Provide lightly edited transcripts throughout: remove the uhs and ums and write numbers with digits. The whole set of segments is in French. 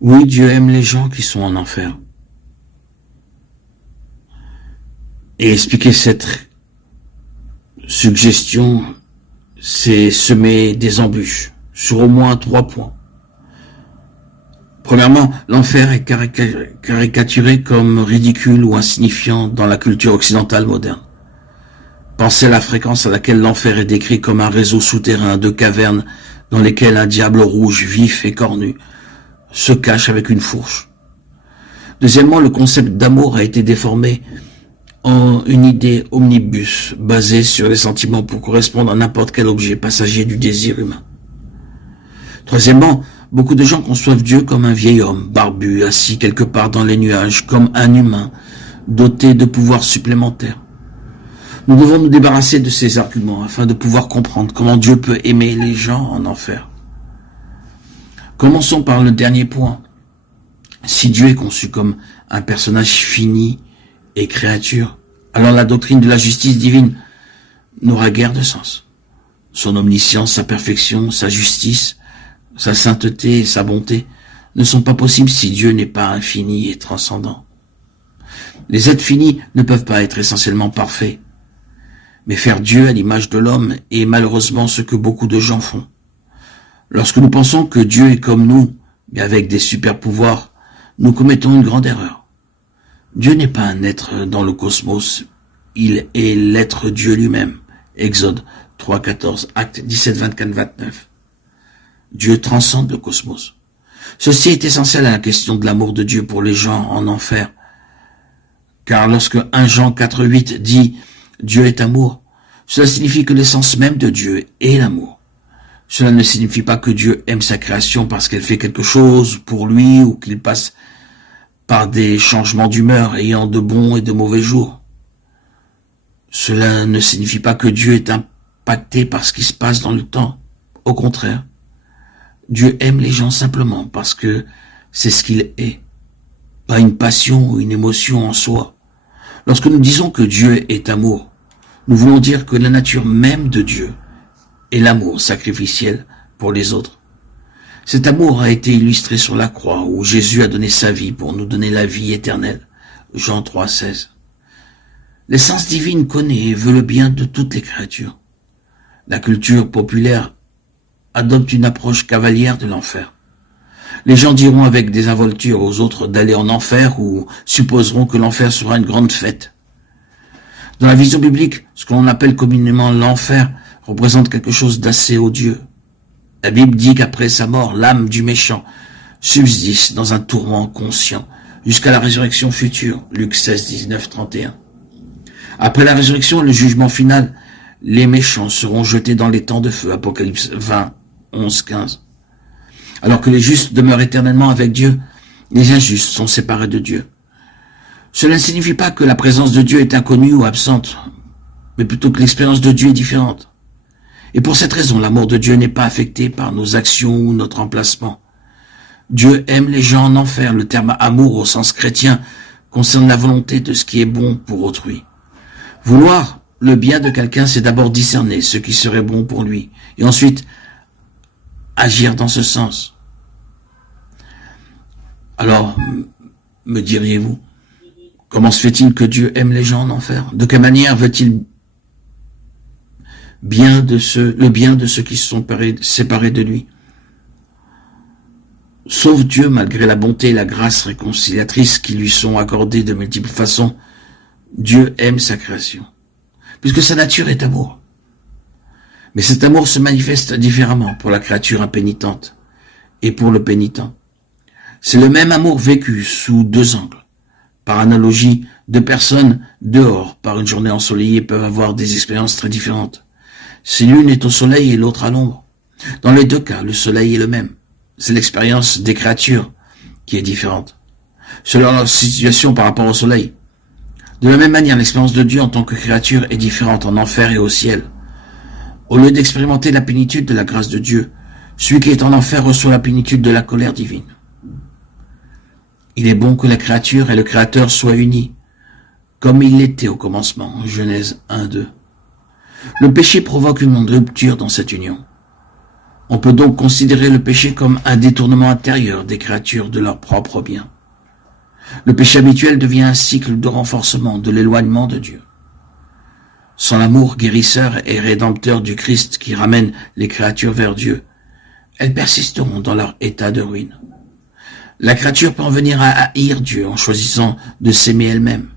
Oui, Dieu aime les gens qui sont en enfer. Et expliquer cette suggestion, c'est semer des embûches sur au moins 3 points. Premièrement, l'enfer est caricaturé comme ridicule ou insignifiant dans la culture occidentale moderne. Pensez à la fréquence à laquelle l'enfer est décrit comme un réseau souterrain de cavernes dans lesquelles un diable rouge, vif et cornu se cache avec une fourche. Deuxièmement, le concept d'amour a été déformé en une idée omnibus basée sur les sentiments pour correspondre à n'importe quel objet passager du désir humain. Troisièmement, beaucoup de gens conçoivent Dieu comme un vieil homme, barbu, assis quelque part dans les nuages, comme un humain, doté de pouvoirs supplémentaires. Nous devons nous débarrasser de ces arguments afin de pouvoir comprendre comment Dieu peut aimer les gens en enfer. Commençons par le dernier point. Si Dieu est conçu comme un personnage fini et créature, alors la doctrine de la justice divine n'aura guère de sens. Son omniscience, sa perfection, sa justice, sa sainteté et sa bonté ne sont pas possibles si Dieu n'est pas infini et transcendant. Les êtres finis ne peuvent pas être essentiellement parfaits. Mais faire Dieu à l'image de l'homme est malheureusement ce que beaucoup de gens font. Lorsque nous pensons que Dieu est comme nous, mais avec des super pouvoirs, nous commettons une grande erreur. Dieu n'est pas un être dans le cosmos, il est l'être Dieu lui-même. Exode 3.14, Actes 17, 24, 29. Dieu transcende le cosmos. Ceci est essentiel à la question de l'amour de Dieu pour les gens en enfer. Car lorsque 1 Jean 4.8 dit « Dieu est amour », cela signifie que l'essence même de Dieu est l'amour. Cela ne signifie pas que Dieu aime sa création parce qu'elle fait quelque chose pour lui ou qu'il passe par des changements d'humeur ayant de bons et de mauvais jours. Cela ne signifie pas que Dieu est impacté par ce qui se passe dans le temps. Au contraire, Dieu aime les gens simplement parce que c'est ce qu'il est, pas une passion ou une émotion en soi. Lorsque nous disons que Dieu est amour, nous voulons dire que la nature même de Dieu est l'amour sacrificiel pour les autres. Cet amour a été illustré sur la croix où Jésus a donné sa vie pour nous donner la vie éternelle. Jean 3,16. L'essence divine connaît et veut le bien de toutes les créatures. La culture populaire adopte une approche cavalière de l'enfer. Les gens diront avec désinvolture aux autres d'aller en enfer ou supposeront que l'enfer sera une grande fête. Dans la vision biblique, ce que l'on appelle communément l'enfer représente quelque chose d'assez odieux. La Bible dit qu'après sa mort, l'âme du méchant subsiste dans un tourment conscient jusqu'à la résurrection future. Luc 16, 19, 31. Après la résurrection et le jugement final, les méchants seront jetés dans les temps de feu. Apocalypse 20, 11, 15. Alors que les justes demeurent éternellement avec Dieu, les injustes sont séparés de Dieu. Cela ne signifie pas que la présence de Dieu est inconnue ou absente, mais plutôt que l'expérience de Dieu est différente. Et pour cette raison, l'amour de Dieu n'est pas affecté par nos actions ou notre emplacement. Dieu aime les gens en enfer. Le terme amour au sens chrétien concerne la volonté de ce qui est bon pour autrui. Vouloir le bien de quelqu'un, c'est d'abord discerner ce qui serait bon pour lui, et ensuite agir dans ce sens. Alors, me diriez-vous, comment se fait-il que Dieu aime les gens en enfer? De quelle manière veut-il le bien de ceux qui se sont séparés de lui? Sauf Dieu, malgré la bonté et la grâce réconciliatrice qui lui sont accordées de multiples façons, Dieu aime sa création, puisque sa nature est amour. Mais cet amour se manifeste différemment pour la créature impénitente et pour le pénitent. C'est le même amour vécu sous 2 angles. Par analogie, 2 personnes dehors par une journée ensoleillée peuvent avoir des expériences très différentes. Si l'une est au soleil et l'autre à l'ombre, dans les 2 cas, le soleil est le même. C'est l'expérience des créatures qui est différente, selon leur situation par rapport au soleil. De la même manière, l'expérience de Dieu en tant que créature est différente en enfer et au ciel. Au lieu d'expérimenter la plénitude de la grâce de Dieu, celui qui est en enfer reçoit la plénitude de la colère divine. Il est bon que la créature et le Créateur soient unis, comme il l'était au commencement, Genèse 1, 2. Le péché provoque une rupture dans cette union. On peut donc considérer le péché comme un détournement intérieur des créatures de leur propre bien. Le péché habituel devient un cycle de renforcement de l'éloignement de Dieu. Sans l'amour guérisseur et rédempteur du Christ qui ramène les créatures vers Dieu, elles persisteront dans leur état de ruine. La créature peut en venir à haïr Dieu en choisissant de s'aimer elle-même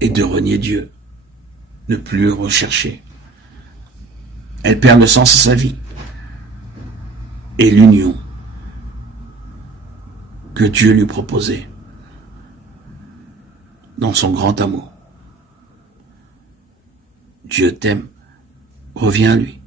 et de renier Dieu, ne plus le rechercher. Elle perd le sens à sa vie et l'union que Dieu lui proposait dans son grand amour. Dieu t'aime, reviens à lui.